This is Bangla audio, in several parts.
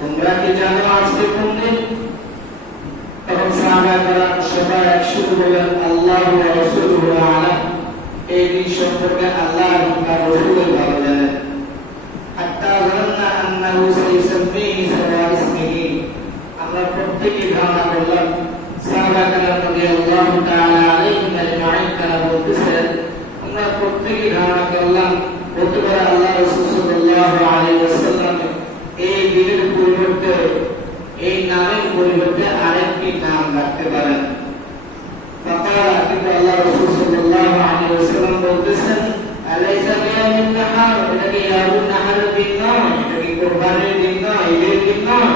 তোমরা কি জানো আজকে কোন দিন? তখন সাহাবায়ে কেরাম সবাই একসাথে বলেন আল্লাহ ওয়া রাসূলুহু আ'লাম, এই বিষয় সম্পর্কে আল্লাহ এবং তার রাসূল ভালো জানেন। হাত্তা জান্না আন্নাহু সাইসাম্মিহি সাওয়া ইসমিহি, আমরা প্রত্যেকই ধারণা করলাম সাহাবা কেরাম রাদিয়াল্লাহু তাআলা আলাইহিম আজমাইন তারা বলতেছেন, আমরা প্রত্যেকই ধারণা করলাম হতে পারে আল্লাহ রাসূল সাল্লাল্লাহু আলাইহি ওয়াসাল্লাম এই দিনের পরিবর্তে, এই নামের পরিবর্তে আরেকটি নাম রাখতে পারেন। ফাকারা, কিন্তু আল্লাহ রাসূল সাল্লাল্লাহু আলাইহি ওয়াসাল্লাম বলতেছেন, আলাইসা বিয়াউমিন নাহার, এটা কি ইয়াউমুন নাহারের দিন নয়, এটা কি কুরবানির দিন নয়, ঈদের দিন নয়?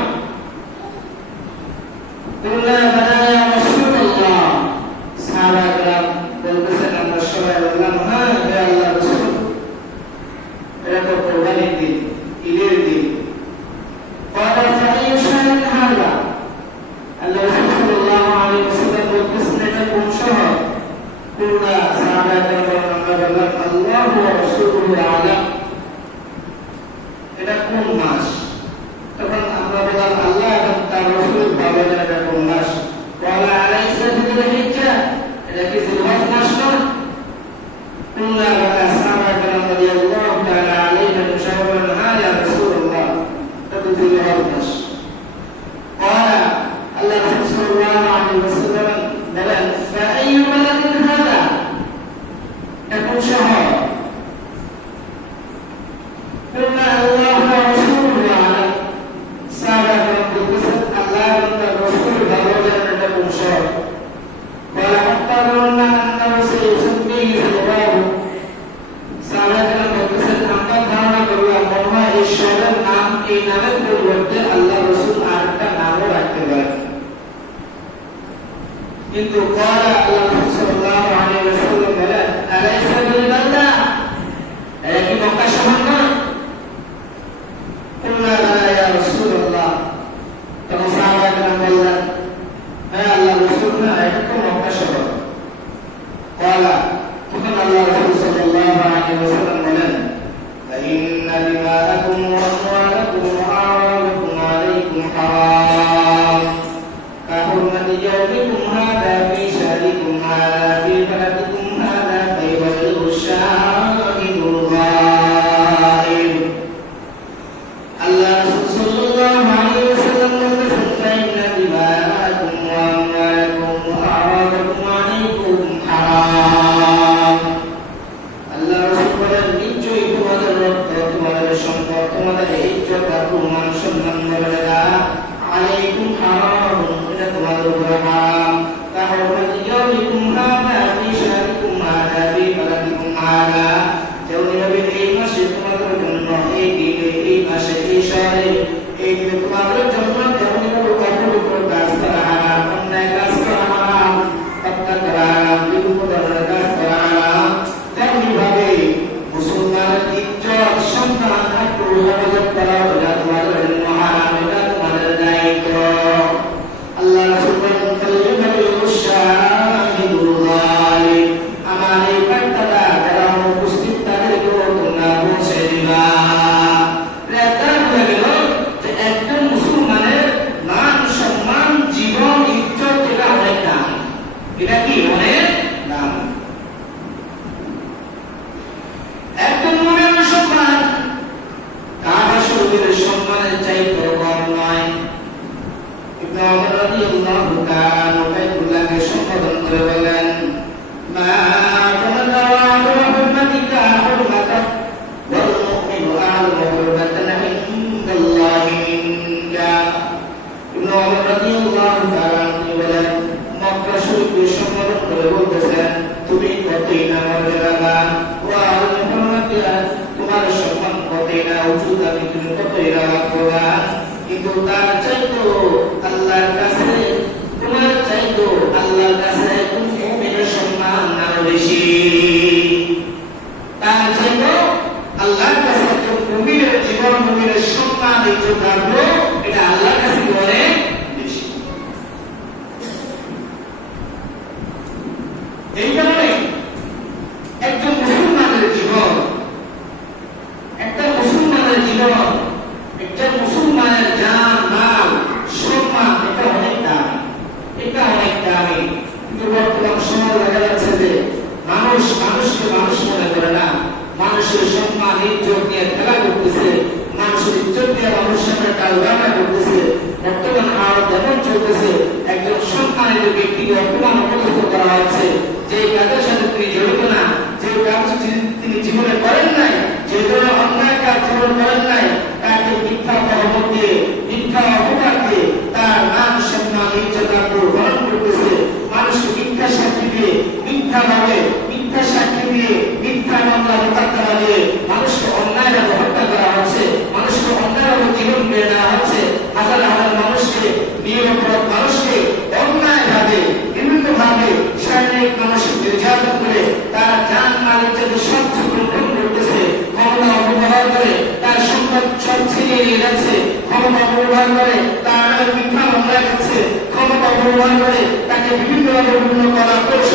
কুল্লা বালা ইয়া রাসূলুল্লাহ, সাহাবা কেরাম বলতেছেন, আমরা সবাই বললাম হ্যাঁ হে আল্লাহর রাসূল, এটা তো কুরবানির দিন, ঈদের দিন। قال فأي شهر هذا؟ আল্লাহ রাসূল সাল্লাল্লাহু আলাইহি ওয়াসাল্লাম বলতেছেন, এটা কোন শহর? কুল্লা, সাহাবা কেরাম আমরা বললাম আল্লাহু ওয়া রাসূলুহু আ'লাম, এটা কোন মাস? তখন আমরা বললাম আল্লাহ এবং তার রাসূল ভালো জানেন এটা কোন মাস। قال أليس ذو-الحجة, এটা কি জিলহজ মাস নয়? কুল্লা বালা, সাহাবা কেরাম রাদিয়াল্লাহু তাআলা আলাইহিম শাহরুন হ্যাঁ ইয়া রাসূলুল্লাহ, এটা তো জিলহজ মাস। قال আল্লাহ রাসূল সাল্লাল্লাহু আলাইহি ওয়াসাল্লাম বলেন, فأي بلد هذا, এটা কোন শহর? কুল্লা আল্লাহু ওয়া রাসূলুহু আ'লাম, সাহাবা কেরাম বলতেছেন আল্লাহ এবং তার রাসূল ভালো জানেন এটা কোন শহর। قال حتى ظننا أنه سيسميه سواه, সাহাবা কেরাম বলতেছেন আমরা ধারণা করলাম মনে হয় এই শহরের নাম, এই নামের পরিবর্তে আল্লাহ রাসূল আরেকটা নামও রাখতে পারেন। কিন্তু قال আল্লাহ রাসূল সাল্লাল্লাহু আলাইহি ওয়াসাল্লাম বলেন, আলাইসা বিল-বালদা, এটা কি মক্কা শহর না? কুল্লা বালা ইয়া রাসূলুল্লাহ, তখন সাহাবা কেরাম বললেন হ্যাঁ আল্লাহর রাসূল, না এটা তো মক্কা শহর। قال, তখন আল্লাহ রাসূল সাল্লাল্লাহু আলাইহি ওয়াসাল্লাম বলেন, ফাইন্না দিমাআকুম ওয়া আমওয়ালাকুম ওয়া আ'রাদাকুম আলাইকুম হারাম কাহুরমাতি ইয়াউমিকুম হাযা ফী শাহরিকুম হাযা ফী বালাদিকুম হাযা ফায়ুবাল্লিগু শাহিদুল গায়ব। আল্লাহ রাসূল সাল্লাল্লাহু আলাইহি ওয়াসাল্লাম বলেছেন, ফাইন্না দিমাআকুম ওয়া আমওয়ালাকুম ওয়া আ'রাদাকুম আলাইকুম হারাম। আল্লাহ রাসূল বলেন, নিশ্চয়ই তোমাদের রক্ত, তোমাদের সম্পদ, তোমাদের ইজ্জত আর মান সম্মান মর্যাদা আলাইকুম হারাম, এটা তোমাদের উপর হারাম। কাহুরমাতি ইয়াউমিকুম হাযা ফী শাহরিকুম হাযা ফী বালাদিকুম হাযা, যেমন ভাবে এই মাসে তোমাদের জন্য, এই দিনে, এই মাসে, এই শহরে, এই দিনে তোমাদের জন্য যেমন ভাবে অপবিত্র কাজ করা হারাম, অন্যায় কাজ করা হারাম, হত্যা করা হারাম, বিভিন্ন ধরনের কাজ করা হারাম, তেমনি ভাবে মুসলমানের ইজ্জত, সম্মান, আত্মীয় হেফাজত করা এটা তোমাদের জন্য হারাম, এটা তোমাদের দায়িত্ব। আল্লাহ রাসূল বলেন, ফায়ুবাল্লিগু শাহিদুল গায়ব, আমার এই বার্তাটা যারা উপস্থিত তাদেরকেও তোমরা পৌঁছে দিবা। এটা বোঝা গেল যে একজন মুসলমানের মান সম্মান, জীবন, ইজ্জত এটা অনেক দাম। এটা কি অনেক দাম? একজন মুমিনের সম্মান কাবা শরীফের সম্মানের চাইতে কম নয়। ইবনে ওমর রাদিয়াল্লাহু তাআলা বাইতুল্লাহকে সম্বোধন করে বলেন, মা তামান্নাউ হুরমাতিকা হুরমাতাক ওয়াল মুমিনু আ'লামু হুরমাতান ইনদাল্লাহি মিনকা। ইবনে ওমর রাদিয়াল্লাহু তাআলা বলেন, মক্কা শরীফকে সম্বোধন করে বলতেছেন, তুমি কতই না মর্যাদাবান, ওয়াল হুরমাতিকা, তোমার সম্মান কতই না উঁচু দামি, তুমি কতই না লাভবান, কিন্তু তার চাইতো আল্লাহর কাছে, তোমার চাইতো আল্লাহর কাছে একজন মুমিনের সম্মান আরো বেশি। তার চাইতো আল্লাহর কাছে একজন মুমিনের জীবন, মুমিনের সম্মান, ইজ্জত থাকলো, এটা আল্লাহর কাছে অনেক বেশি। এই কারণে একজন মুসলমানের জীবন, একটা মুসলমানের জীবন, একটা মুসলমানের জান, মাল, সম্মান, এটা অনেক দামি, এটা অনেক দামি। কিন্তু বর্তমান সমাজে দেখা যাচ্ছে যে মানুষকে মানুষ মনে করে না, মানুষের সম্মান ইজ্জত নিয়ে খেলা করতেছে, মানুষের ইজ্জত দিয়ে মানুষের সামনে টালবাটা করতেছে। বর্তমান হালত যেমন চলতেছে, একজন সম্মানিত ব্যক্তিকে অপমান অপদস্থ করা হচ্ছে, যে কাজের সাথে তিনি জড়িত না, যে কাজ তিনি জীবনে করেন নাই, যে ধরনের অন্যায় কাজ জীবন করেন নাই, তাকে মিথ্যা অপবাদ দিয়ে, মিথ্যা অপবাদ দিয়ে তার নাম সম্মান ইজ্জত হরণ করতেছে। মানুষকে মিথ্যা সাক্ষী দিয়ে, মিথ্যাভাবে মিথ্যা সাক্ষী দিয়ে, মিথ্যা মামলা মোকদ্দমা দিয়ে মানুষকে অন্যায়ভাবে হত্যা করা হচ্ছে, মানুষকে অন্যায়ভাবে জীবন বেড়ে নেওয়া হচ্ছে। হাজার হাজার মানুষকে, নিরপরাধ মানুষকে অন্যায়ভাবে বিভিন্নভাবে শারীরিক মানসিক নির্যাতন করে তারা জান মাল ইত্যাদি সব লুণ্ঠন করতেছে, ক্ষমতা অপব্যবহার করে তার সম্পদ সব ছিনিয়ে নিয়ে যাচ্ছে, ক্ষমতা অপব্যবহার করে তার মিথ্যা মামলা দিচ্ছে, ক্ষমতা অপব্যবহার করে তাকে বিভিন্নভাবে বিভিন্ন কলা কৌশল